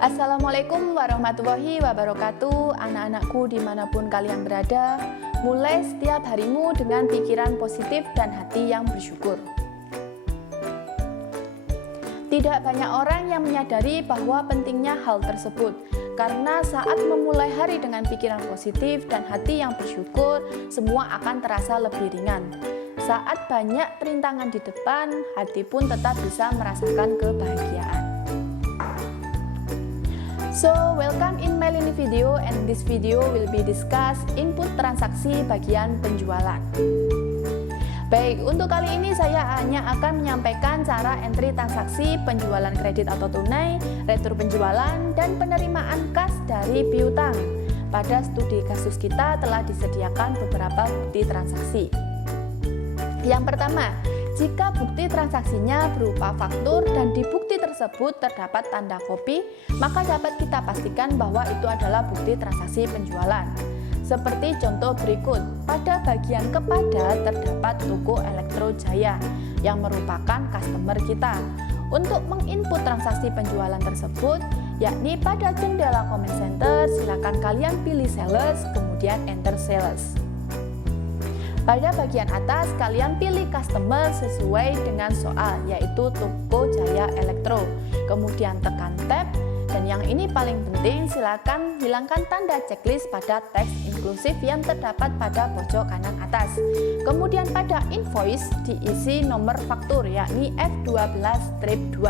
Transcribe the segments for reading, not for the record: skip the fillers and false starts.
Assalamualaikum warahmatullahi wabarakatuh, anak-anakku dimanapun kalian berada. Mulai setiap harimu dengan pikiran positif dan hati yang bersyukur. Tidak banyak orang yang menyadari bahwa pentingnya hal tersebut, karena saat memulai hari dengan pikiran positif dan hati yang bersyukur, semua akan terasa lebih ringan. Saat banyak rintangan di depan, hati pun tetap bisa merasakan kebahagiaan. So, welcome in my learning video, and this video will be discuss input transaksi bagian penjualan. Baik, untuk kali ini saya hanya akan menyampaikan cara entry transaksi penjualan kredit atau tunai, retur penjualan, dan penerimaan kas dari piutang. Pada studi kasus kita telah disediakan beberapa bukti transaksi. Yang pertama, jika bukti transaksinya berupa faktur dan di bukti tersebut terdapat tanda kopi, maka dapat kita pastikan bahwa itu adalah bukti transaksi penjualan. Seperti contoh berikut, pada bagian kepada terdapat toko Elektro Jaya yang merupakan customer kita. Untuk menginput transaksi penjualan tersebut, yakni pada jendela comment center, silakan kalian pilih sales, kemudian enter sales. Pada bagian atas, kalian pilih customer sesuai dengan soal, yaitu Toko Jaya Elektro. Kemudian tekan tab, dan yang ini paling penting, silakan hilangkan tanda checklist pada teks inklusif yang terdapat pada pojok kanan atas. Kemudian pada invoice diisi nomor faktur, yakni F12-2.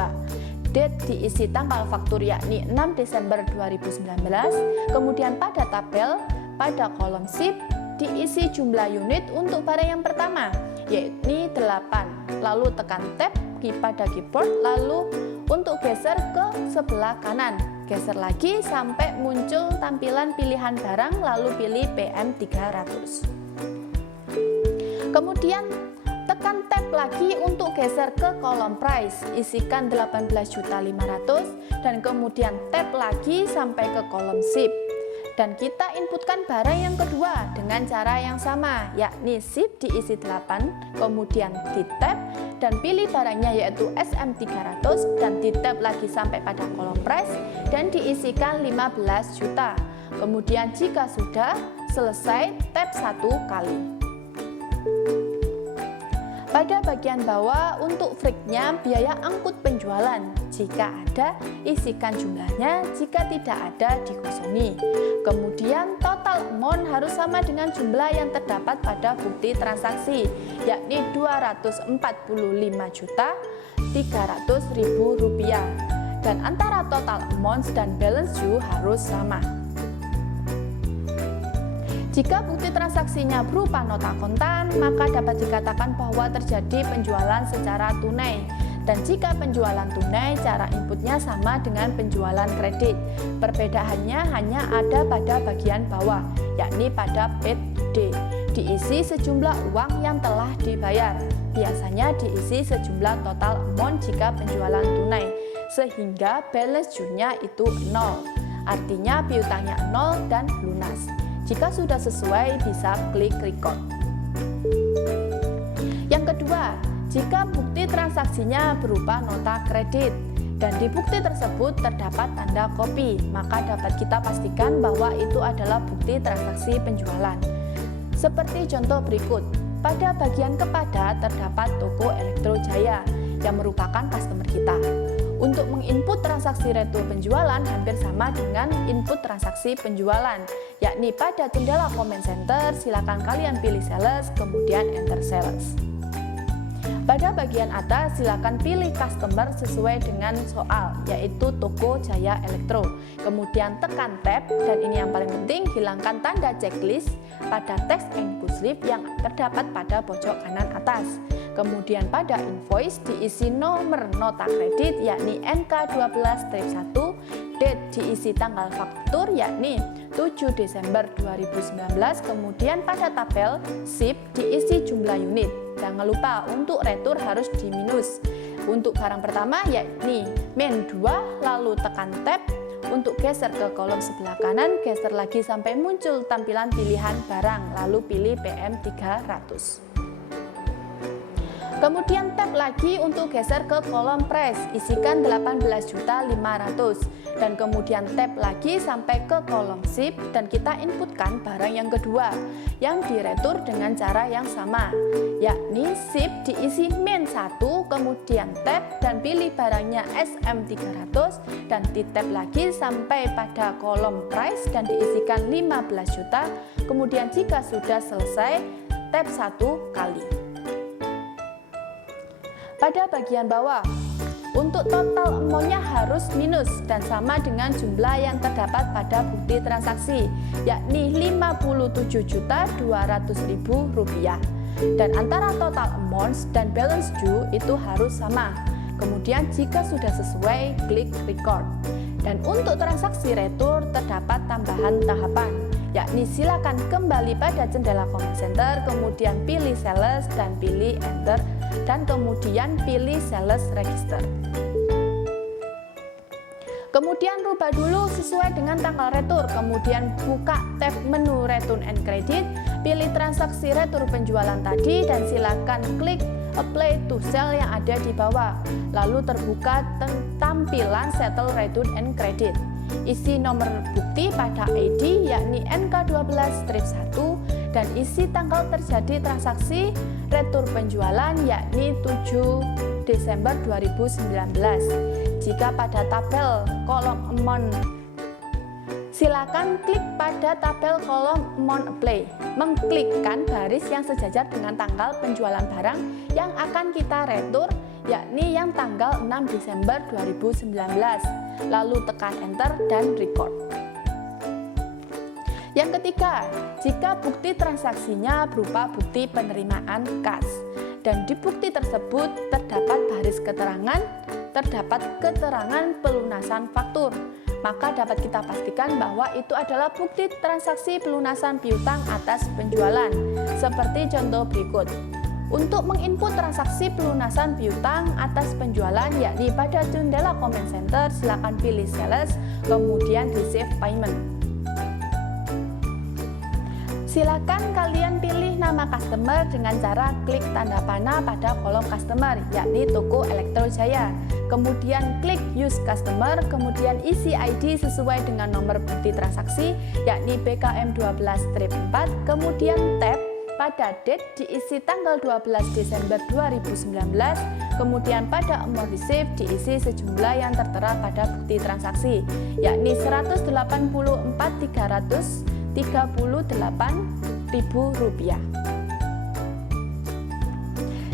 Date diisi tanggal faktur, yakni 6 Desember 2019. Kemudian pada tabel, pada kolom SIP, diisi jumlah unit untuk barang yang pertama, yakni 8. Lalu tekan tab pada keyboard, lalu untuk geser ke sebelah kanan, geser lagi sampai muncul tampilan pilihan barang, lalu pilih PM300. Kemudian tekan tab lagi untuk geser ke kolom price, isikan 18.500.000 dan kemudian tab lagi sampai ke kolom SIP. Dan kita inputkan barang yang kedua dengan cara yang sama, yakni SIP diisi 8, kemudian di tab dan pilih barangnya yaitu SM300 dan di tab lagi sampai pada kolom price dan diisikan 15 juta. Kemudian jika sudah selesai, tab 1 kali. Pada bagian bawah untuk freaknya biaya angkut penjualan, jika ada isikan jumlahnya, jika tidak ada dikosongi. Kemudian total amount harus sama dengan jumlah yang terdapat pada bukti transaksi, yakni Rp245.300.000, dan antara total amount dan balance due harus sama. Jika bukti transaksinya berupa nota kontan, maka dapat dikatakan bahwa terjadi penjualan secara tunai. Dan jika penjualan tunai, cara inputnya sama dengan penjualan kredit. Perbedaannya hanya ada pada bagian bawah, yakni pada paid today. Diisi sejumlah uang yang telah dibayar. Biasanya diisi sejumlah total amount jika penjualan tunai, sehingga balance due-nya itu 0. Artinya piutangnya 0 dan lunas. Jika sudah sesuai, bisa klik record. Yang kedua, jika bukti transaksinya berupa nota kredit dan di bukti tersebut terdapat tanda kopi, maka dapat kita pastikan bahwa itu adalah bukti transaksi penjualan. Seperti contoh berikut, pada bagian kepada terdapat toko Elektro Jaya yang merupakan customer kita. Untuk menginput transaksi retur penjualan hampir sama dengan input transaksi penjualan, yakni pada jendela comment center, silakan kalian pilih sales, kemudian enter sales. Pada bagian atas, silakan pilih customer sesuai dengan soal, yaitu Toko Jaya Elektro. Kemudian tekan tab, dan ini yang paling penting, hilangkan tanda checklist pada teks inklusif yang terdapat pada pojok kanan atas. Kemudian pada invoice diisi nomor nota kredit, yakni NK12-1, date diisi tanggal faktur, yakni 7 Desember 2019, kemudian pada tabel SIP diisi jumlah unit. Jangan lupa untuk retur harus diminus. Untuk barang pertama yakni min 2, lalu tekan tab. Untuk geser ke kolom sebelah kanan, geser lagi sampai muncul tampilan pilihan barang, lalu pilih PM300. Kemudian tap lagi untuk geser ke kolom price, isikan 18.500.000 dan kemudian tap lagi sampai ke kolom ship dan kita inputkan barang yang kedua yang diretur dengan cara yang sama, yakni ship diisi min 1, kemudian tap dan pilih barangnya SM300 dan di tap lagi sampai pada kolom price dan diisikan 15 juta. Kemudian jika sudah selesai, tap 1 kali. Pada bagian bawah, untuk total amount-nya harus minus dan sama dengan jumlah yang terdapat pada bukti transaksi, yakni Rp57.200.000. Dan antara total amount dan balance due itu harus sama. Kemudian jika sudah sesuai, klik record. Dan untuk transaksi retur terdapat tambahan tahapan, yakni silakan kembali pada jendela comment center, kemudian pilih sales dan pilih enter, dan kemudian pilih sales register. Kemudian rubah dulu sesuai dengan tanggal retur, kemudian buka tab menu Return and Credit, pilih transaksi retur penjualan tadi dan silakan klik Apply to Sell yang ada di bawah. Lalu terbuka tampilan Settle Return and Credit. Isi nomor bukti pada ID yakni NK12-1 dan isi tanggal terjadi transaksi retur penjualan yakni 7 Desember 2019. Jika pada tabel kolom amount, silakan klik pada tabel kolom amount apply, mengklikkan baris yang sejajar dengan tanggal penjualan barang yang akan kita retur, yakni yang tanggal 6 Desember 2019. Lalu tekan enter dan record. Yang ketiga, jika bukti transaksinya berupa bukti penerimaan kas dan di bukti tersebut terdapat baris keterangan, terdapat keterangan pelunasan faktur, maka dapat kita pastikan bahwa itu adalah bukti transaksi pelunasan piutang atas penjualan, seperti contoh berikut. Untuk menginput transaksi pelunasan piutang atas penjualan, yakni pada jendela comment center, silakan pilih sales, kemudian receive payment. Silakan kalian pilih nama customer dengan cara klik tanda panah pada kolom customer, yakni toko Elektro Jaya. Kemudian klik use customer, kemudian isi ID sesuai dengan nomor bukti transaksi, yakni BKM12-4, kemudian tab pada date diisi tanggal 12 Desember 2019, kemudian pada amount receive diisi sejumlah yang tertera pada bukti transaksi, yakni Rp184.338.000.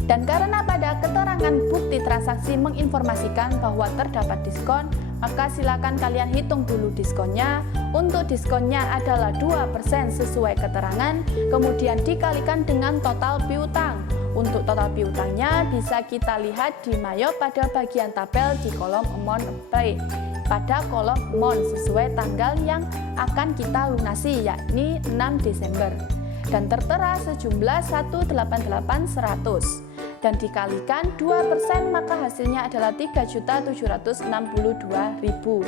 Dan karena pada keterangan bukti transaksi menginformasikan bahwa terdapat diskon, maka silakan kalian hitung dulu diskonnya. Untuk diskonnya adalah 2% sesuai keterangan, kemudian dikalikan dengan total piutang. Untuk total piutangnya bisa kita lihat di Mayo pada bagian tabel di kolom amount apply, pada kolom amount sesuai tanggal yang akan kita lunasi, yakni 6 Desember. Dan tertera sejumlah 188.100. Dan dikalikan 2%, maka hasilnya adalah 3.762.000.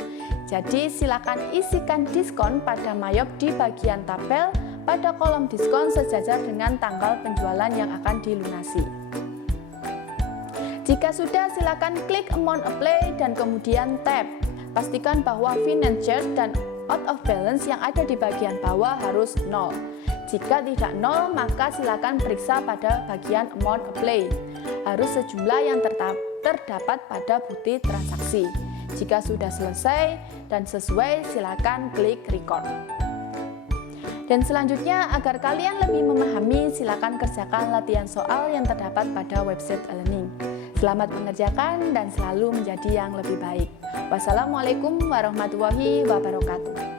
Jadi silakan isikan diskon pada Mayop di bagian tabel pada kolom diskon sejajar dengan tanggal penjualan yang akan dilunasi. Jika sudah, silakan klik amount apply dan kemudian tab. Pastikan bahwa finance charge dan out of balance yang ada di bagian bawah harus 0. Jika tidak 0, maka silakan periksa pada bagian amount apply. Harus sejumlah yang terdapat pada bukti transaksi. Jika sudah selesai dan sesuai, silakan klik record. Dan selanjutnya, agar kalian lebih memahami, silakan kerjakan latihan soal yang terdapat pada website e-learning. Selamat mengerjakan dan selalu menjadi yang lebih baik. Wassalamualaikum warahmatullahi wabarakatuh.